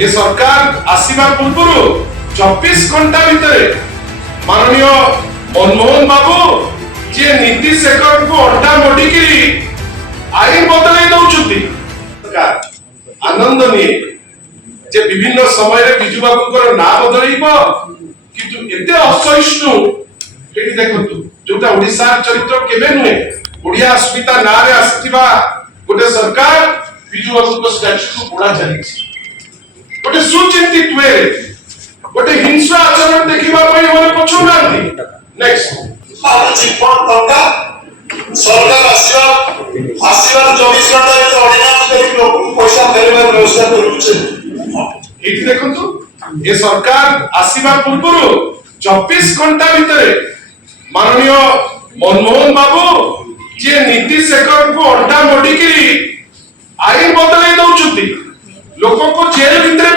ये सरकार आसीबा पूर्व 24 घंटा भितर माननीय मनमोहन बाबू जे नीति शेखर को अड्डा मोडिकी आईन बदलाई दौचुती आनंद नहीं जे विभिन्न समय रे बिजू बाबू ना बदलैब किंतु एते असहिष्णु एटी देखंतु जोटा ओडिसा चरित्र केबे नुहे ओडिया अस्मिता ना रे आसीथिबा गोटे सरकार बिजू बाबू को स्टैच्यू को बुड़ा चली गोटे सुचिंतित वे गोटे हिंसा आचरण देखिबा पई होने पछो नांती नेक्स्ट चिपन टंका सरकार आसीबा 24 घंटा में ऑर्डिनेंस देखि लोक पैसा फेरबार व्यवस्था करूछे एठी देखंतु ये सरकार आसीबा पूर्व 24 घंटा भितर माननीय मनमोहन बाबू जे नीति शेखर को अड्डा मोडिकी आईन बदलाई दौचुती लोक को जेल भितर